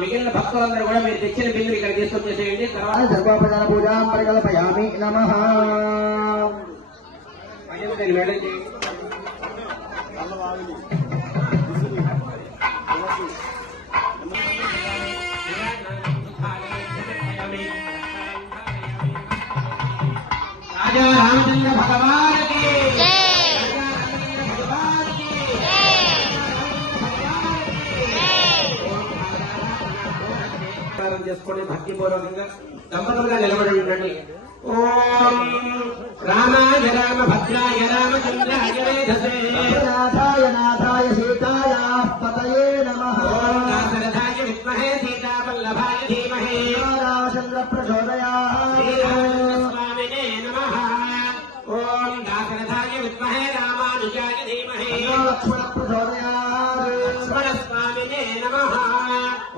మిగిలిన భక్తులందరూ కూడా మీరు తెచ్చిన బిల్లు ఇక్కడ తీసుకొచ్చేసేయండి. తర్వాత సర్వోపచార పూజా పరికల్పయామి నమః. రాజా రామచంద్ర భగవానికి చేసుకుని భక్తిపూర్వకంగా దంపతులుగా నిలబడి ఉండండి. ఓం రామాయ రామ భద్రాయ రామచంద్రాయ వేధసే నాథాయ నాథాయ సీతాయ పతయే నమః. ఓం దాశరథాయ విద్మహే సీతావల్లభాయ ధీమహి రామచంద్ర ప్రచోదయాత్. శ్రీరామచంద్రస్వామినే నమః. ఓం దాశరథాయ విద్మహే రామానుజాయ ధీమహి లక్ష్మణ ప్రచోదయాత్. లక్ష్మణస్వామినే నమః.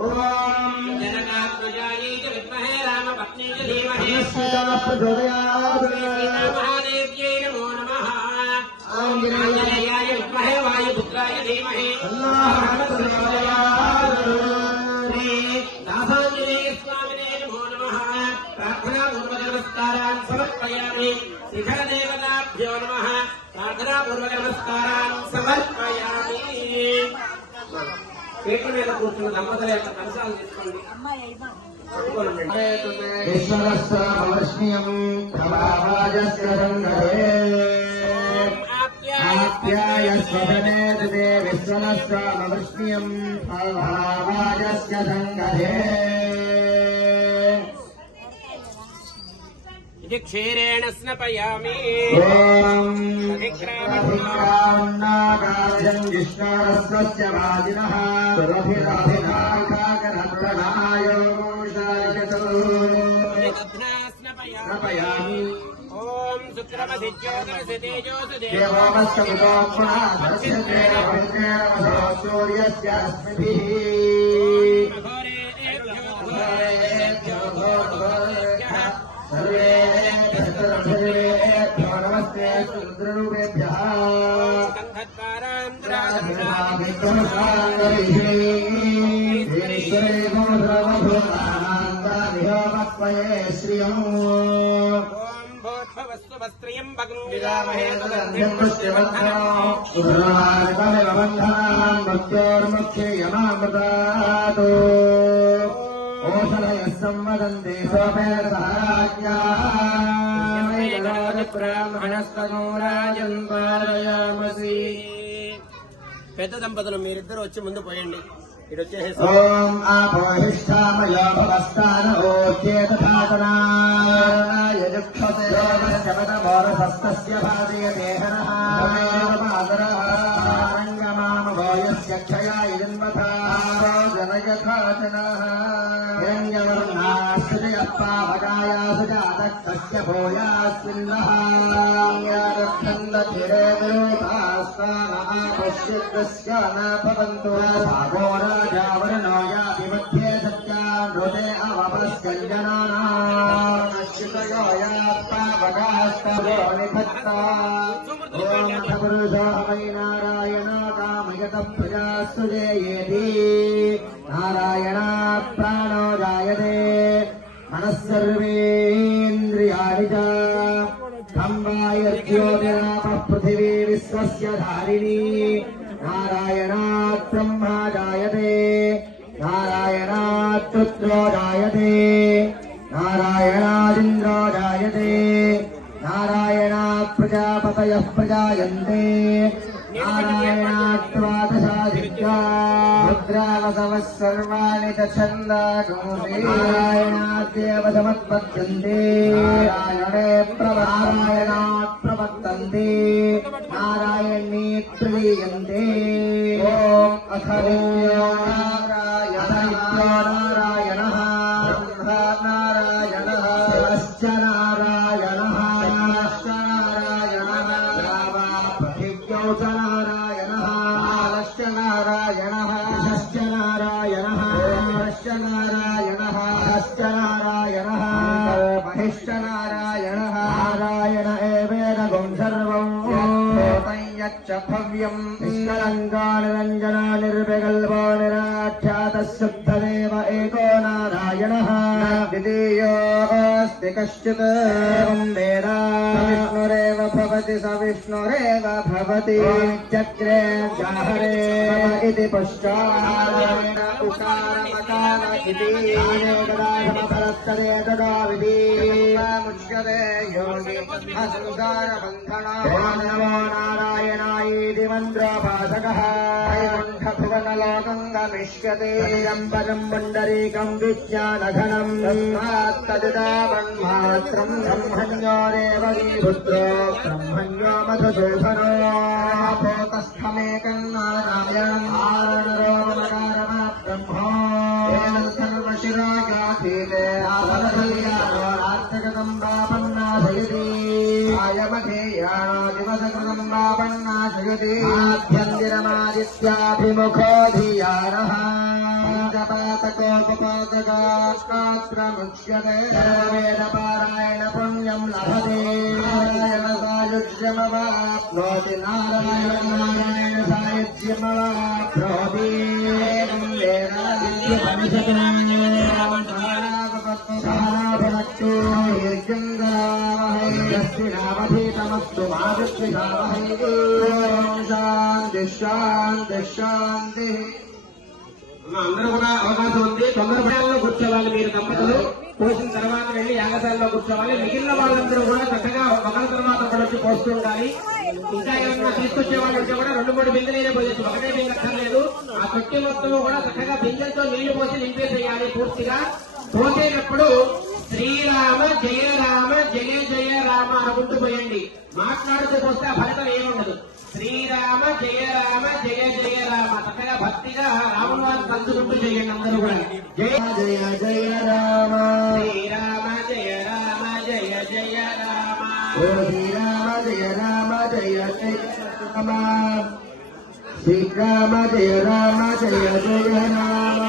ఓం జనకాత్మజాయ విద్మహే రామపత్న్యై ధీమహి సీతా ప్రచోదయాత్. మహాదేవ్యై నమో నమః. ఆంజనేయాయ విద్మహే వాయుపుత్రాయ ధీమహి శ్రీ దాసాంజనేయ స్వామినే నమో నమః. ప్రార్థనాపూర్వక నమస్కారాన్ సమర్పయామి. శిఖరదేవతాభ్యో నమః. ప్రార్థనాపూర్వక నమస్కారాన్ సమర్పయామి. పీఠ మీద కూర్చున్న దంపతుల యొక్క కలశాలు తీసుకోండి. విశ్వరస్వామవర్ష్ణ్యం ప్రభావాజస్య సంగరే ఆప్యాయ స్వజనే తే విశ్వరస్వామవర్ష్ణ్యం ప్రభావాజస్య సంగరే. ఇది క్షీరేణ స్నపయామి. ఓం అభిక్రామన్నాగాజం విష్ణోరస్వస్య వాజినః సురభిరాభినాకాకరప్రణాయోషాయతో స్నపయామి. ఓం శుక్రమధిజ్యోతిరసితేజోసు దేవోమస్తముదోక్షణాధర్ష్యేణ పవిత్రేణ వసో సూర్యస్య అస్మిభిః. సర్వేభ్యో నమస్తే రుద్రరూపేభ్యః. శ్రియం వస్త్రయం భగం విరామహే భక్త్యోర్ముఖ్యమామృతాతో ఓషధయ సంవదంతే బ్రాహ్మణస్తనోరాజం పారయామసి. పెద్ద దంపతులు మీరిద్దరు వచ్చి ముందు పోయండి. ఇటు వచ్చేసి ఓం ఆపోహిష్టామయో భవస్థాన ఓచ్యేతథాతనాయ యుక్షతే శమనమోరసస్తస్య భాదయతే హరః రంగమామభోయస్య క్షయాయ జన్మథా జనయథాచనః హిరణ్యవర్ణాశ్చయప్పావకాయాసు జాతః కస్య భూయాస్మిన్నః ఛందతిరే విరూపాస్వామహాపశ్యద్రస్య న భవంతు భాగో రాజావర్ణో యాతి మధ్యే సత్యామృతే అవపస్కంజనానాశ్చితయో యాత్పావకాస్తవో నిభక్తా. ఓం పురుషో వై నారాయణ కామయత ప్రజాస్తు జయేతి. నారాయణ ప్రాణో జాయతే మనస్సర్వేంద్రియాణి చ ఖంవాయజ్యోతిరాపః పృథివీ విశ్వస్య ధారిణీ. నారాయణాత్ బ్రహ్మా జాయతే నారాయణాత్ రుద్రో జాయతే నారాయణాదింద్రో జాయతే నారాయణాత్ ప్రజాపతయః ప్రజాయంతే నారాయణాత్ ద్వాదశాదిత్యా రుద్రావసవः సర్వాణి చ ఛందాగోసి నారాయణాదేవ సమత్పద్యంతే నారాయణే నారాయణాత్ ప్రవర్తంతే నారాయణీ ప్రీయంతే. ఓం అథ నారాయణః నారాయణః శివశ్చ నారాయణః పృథివ్యౌ చ నారాయణః ఆలశ్చ నారాయణః యశశ్చ నారాయణః ఓరశ్చ నారాయణః హశ్చ నారాయణః మహిశ్చ నారాయణః నారాయణ ఏవేదగుం సర్వం యచ్చ భవ్యం నిష్కళంకా నిరంజన నిర్వికల్పో నిరాఖ్యాత शुद्धदेव एको नारायणः द्वितीयोऽस्ति कश्चित् वेद विष्णुरेव भवति स विष्णुरेव भवति चक्रे जाहरे इति पश्चात् उकारमकार इति फलस्तरे तदाविधि मुच्यते योगी असंसारबन्धना नमो नारायणायेति मन्त्रोपासकः वैकुण्ठभुवनलोकम् गमिष्यते पदम् पुण्डरीकम् विज्ञानघनम् तदिदावन्मात्रम् ब्रह्मण्यो देवकीपुत्रो ब्रह्मण्यो मधुसूदनो भूतस्थमेकम् नारायणम् ब्रह्मो सर्वशिरागाधीते आसनधीयानो राष्ट्रगतम् आयमधेयानो दिवसकृतम् वापन्नाशयति आभ्यन्तिरमादित्याभिमुखो धीयानः पञ्चपातकोपपातकाष्टात्रमुच्यते वेदपारायण पुण्यम् लभते नारायणसायुज्यमवाप्नोति नारायण सायुज्यमवाप्नोति ीतमस्तु शांति शांति शांति అందరూ కూడా అవకాశం ఉంది. తొందరపడాలలో కూర్చోవాలి. మీరు దంపతులు పోసిన తర్వాత వెళ్ళి యాగశాలలో కూర్చోవాలి. మిగిలిన వాళ్ళందరూ కూడా చక్కగా ఒకరి తర్వాత ఒకటి వచ్చి పోస్తూ ఉండాలి. ఇంకా ఏమన్నా తీసుకొచ్చే వాళ్ళు ఉంటే కూడా 2-3 బిందెలైనా పోయొచ్చు. ఒకటే బిందె అక్కర్లేదు. ఆ తొట్టి మొత్తము కూడా చక్కగా బిందెలతో నీళ్లు పోసి నింపేసేయాలి. పూర్తిగా పోసేటప్పుడు శ్రీరామ జయ రామ జయ జయ రామ అనుకుంటూ పోయండి. మాట్లాడుతూ పోస్తే ఆ ఫలితం ఏముండదు. శ్రీరామ జయ రామ జయ జయ రామ చక్కగా భక్తిగా రాముని వారిని తలుచుకుంటూ చేయండి. అందరూ కూడా జయ జయ జయ రామ శ్రీరామ జయ రామ జయ జయ రామ శ్రీరామ జయ రామ జయ జయ రామ శ్రీరామ జయ రామ జయ జయ రామ